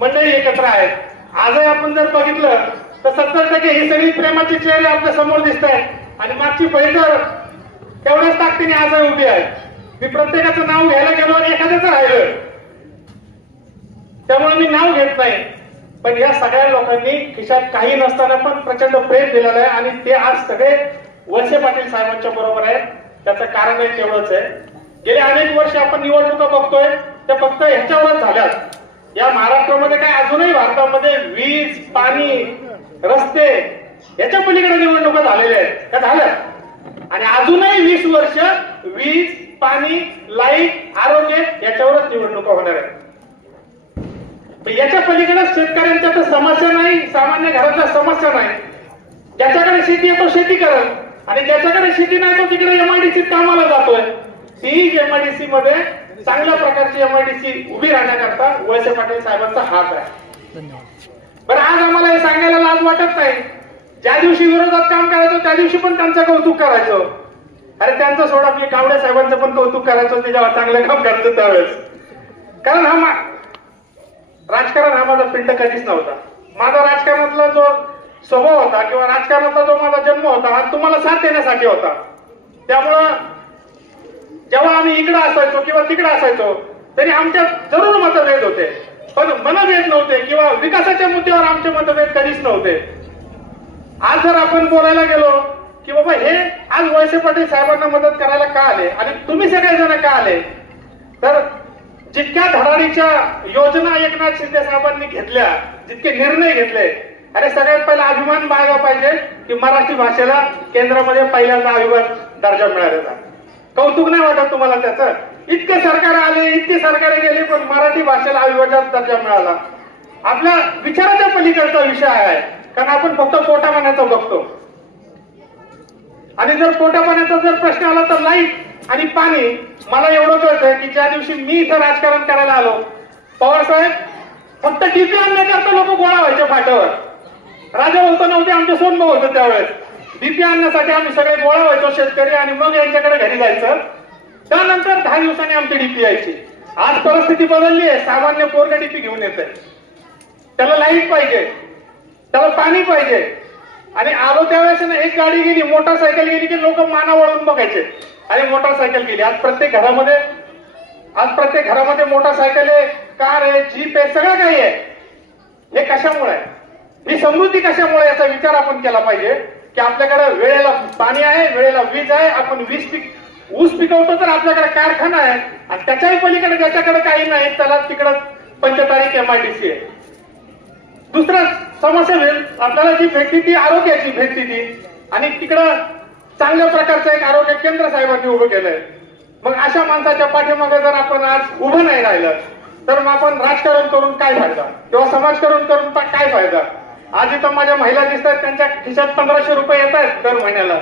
मंडळी एकत्र आहेत. आजही आपण जर बघितलं तर सत्तर टक्के ही सगळी प्रेमाची चेहरे आपल्यासमोर दिसत आहेत आणि मागची पहिली तेवढ्याच ताकदीने आजही उभी आहे. मी प्रत्येकाचं नाव घ्यायला गेलो आणि एखाद्याचं राहिलं. त्यामुळे मी नाव घेत नाही. पण या सगळ्या लोकांनी खिशात काही नसताना पण प्रचंड प्रेम दिलेला आहे आणि ते आज सगळे वळसे पाटील साहेबांच्या बरोबर आहेत. त्याचं कारण तेवढंच आहे. गेले अनेक वर्ष आपण निवडणुका बघतोय त्या फक्त ह्याच्यावरच झाल्यात. या महाराष्ट्रामध्ये काय अजूनही भारतामध्ये वीज पाणी रस्ते याच्या पलीकडे निवडणुका झालेल्या आहेत. त्या झाल्या? आणि अजूनही वीस वर्ष वीज पाणी लाइट आरोग्य याच्यावरच निवडणुका होणार आहेत. याच्या पलीकडे शेतकऱ्यांच्या तर समस्या नाही सामान्य घरातल्या समस्या नाही. ज्याच्याकडे शेती आहे तो शेती करत आणि ज्याच्याकडे शेती नाही तो तिकडे एमआयडीसी कामाला जातोय. ती एमआयडीसी मध्ये चांगल्या प्रकारची एमआयडीसी उभी राहण्याकरता वळसे पाटील साहेबांचा हात आहे. बरं आज आम्हाला हे सांगायला लाज वाटत नाही. ज्या दिवशी विरोधात काम करायचं त्या दिवशी पण त्यांचं कौतुक करायचं. अरे त्यांचं सोडा आपली कावडे साहेबांचं पण कौतुक करायचं ते जेव्हा चांगलं काम करतं त्यावेळेस. कारण हा मा- राजकारण हा माझा पिंड कधीच नव्हता. माझा राजकारणातला जो स्वभाव होता किंवा राजकारणातला जो माझा जन्म होता हा तुम्हाला साथ देण्यासाठी होता. त्यामुळं जेव्हा आम्ही इकडं असायचो किंवा तिकडं असायचो तरी आमच्या जरूर मतभेद होते. पण मनभेद नव्हते किंवा विकासाच्या मुद्द्यावर आमचे मतभेद कधीच नव्हते. आज जर आपण बोलायला गेलो की बाबा हे आज वळसे पाटील साहेबांना मदत करायला का आले आणि तुम्ही सगळेजण का आले तर जितक्या धडाडीच्या योजना एकनाथ शिंदे साहेबांनी घेतल्या जितके निर्णय घेतले अरे सगळ्यात पहिला अभिमान बाळगा पाहिजे की मराठी भाषेला केंद्रामध्ये पहिल्यांदा अभिमान दर्जा मिळालेला कौतुक नाही वाटत तुम्हाला त्याचं? इतके सरकार आले इतके सरकार गेले पण मराठी भाषेला अविभाजित दर्जा मिळाला. आपल्या विचाराच्या पलीकडचा विषय आहे. कारण आपण फक्त पोटापाण्याचा बघतो. आणि जर पोटापाण्याचा जर प्रश्न आला तर लाइट आणि पाणी. मला एवढं कळतं की ज्या दिवशी मी इथं राजकारण करायला आलो पवार साहेब फक्त डीपी आणण्याकरता लोक गोळा व्हायचे फाट्यावर. राजा होतं नव्हते आमचे सोनभाऊ होतं त्यावेळेस. डीपी आणण्यासाठी आम्ही सगळे गोळा व्हायचो शेतकरी आणि मग यांच्याकडे घरी जायचं. त्यानंतर दहा दिवसांनी आमची डीपी यायची. आज परिस्थिती बदलली आहे. सामान्य पोरग डीपी घेऊन येते त्याला लाइट पाहिजे. त्याला पाणी पाहिजे. आणि आलो त्यावेळेस ना एक गाडी गेली मोटरसायकल गेली की लोक माना वळून बघायचे. आणि मोटरसायकल गेली. आज प्रत्येक घरामध्ये आज प्रत्येक घरामध्ये मोटरसायकल आहे कार आहे जीप आहे सगळं काही आहे. हे कशामुळे? आहे ही समृद्धी कशामुळे याचा विचार आपण केला पाहिजे? की आपल्याकडे वेळेला पाणी आहे वेळेला वीज आहे आपण वीज पिक ऊस पिकवतो तर आपल्याकडे कारखाना आहे. आणि त्याच्याही पलीकडे ज्याच्याकडे काही नाही त्याला तिकडं पंचतारीख एमआयडीसी आहे. दुसरा समस्या भेट आपल्याला जी भेटती ती आरोग्याची भेटती ती. आणि तिकडं चांगल्या प्रकारचं एक आरोग्य केंद्र साहेबांनी उभं केलंय. मग अशा माणसाच्या पाठीमागे जर आपण आज उभं नाही राहिलं तर मग आपण राजकारण करून काय फायदा? किंवा समाजकारण करून काय फायदा? आज इथं माझ्या महिला दिसत आहेत त्यांच्या खिशात पंधराशे रुपये येत आहेत दर महिन्याला.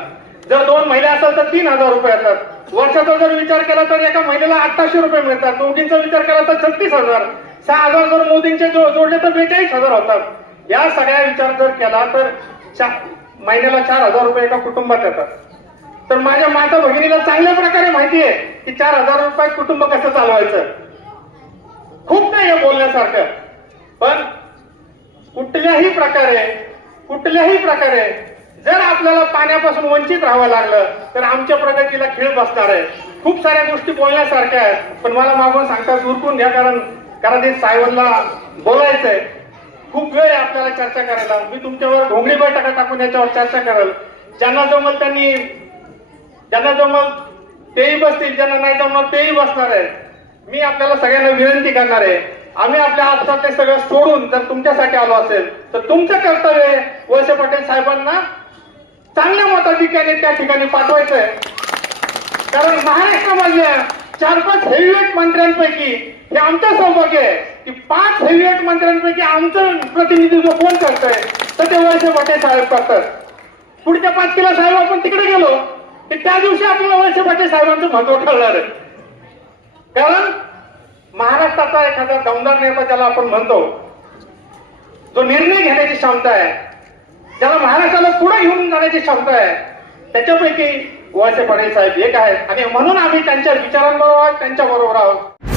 जर दोन महिला असेल तर तीन हजार रुपये येतात. वर्षाचा जर विचार केला तर एका महिलेला अठराशे रुपये मिळतात. दोघींचा विचार केला तर छत्तीस हजार. सहा हजार जर मोदींचे जोडले तर बेचाळीस हजार होतात. या सगळ्या विचार जर केला तर महिन्याला चार हजार रुपये एका कुटुंबात येतात. तर माझ्या माता भगिनीला चांगल्या प्रकारे माहिती आहे की चार हजार रुपये कुटुंब कसं चालवायचं. खूप नाही आहे बोलण्यासारखं. पण कुठल्याही प्रकारे कुठल्याही प्रकारे जर आपल्याला पाण्यापासून वंचित राहावं लागलं तर आमच्या प्रगतीला खीळ बसणार आहे. खूप साऱ्या गोष्टी बोलण्यासारख्या आहेत पण मला मागून सांगता उरकून घ्या कारण कारण ते साहेबांना बोलायचंय. खूप वेळ आहे आपल्याला चर्चा करायला. मी तुमच्यावर घोंगडी बैठका टाकून याच्यावर चर्चा करेल. ज्यांना जमल त्यांनी ज्यांना जमल तेही बसतील ज्यांना नाही जमणार तेही बसणार आहे. मी आपल्याला सगळ्यांना विनंती करणार आहे आम्ही आपल्या हातात सगळं सोडून जर तुमच्यासाठी आलो असेल तर तुमचं कर्तव्य आहे. वळसे पटेल साहेबांना चांगल्या मताधिक्याने त्या ठिकाणी पाठवायचंय. कारण महाराष्ट्रामध्ये म्हणजे चार पाच हेवीवेट मंत्र्यांपैकी हे आमचं सौभाग्य आहे. की पाच हेवीवेट मंत्र्यांपैकी आमचं प्रतिनिधित्व कोण करतंय? तर ते वळसे पटेल साहेब करतात. पुढच्या पाच किलो साहेब आपण तिकडे गेलो की त्या दिवशी आपल्याला वळसे पाटील साहेबांचं महत्त्व ठरणार आहे. कारण महाराष्ट्राचा एखादा दमदार नेता ज्याला आपण म्हणतो जो निर्णय घेण्याची क्षमता आहे ज्याला महाराष्ट्राला पुढे घेऊन जाण्याची क्षमता आहे त्याच्यापैकी वळसे पाटील साहेब एक आहेत. आणि म्हणून आम्ही त्यांच्या विचारांबरोबर त्यांच्या बरोबर आहोत.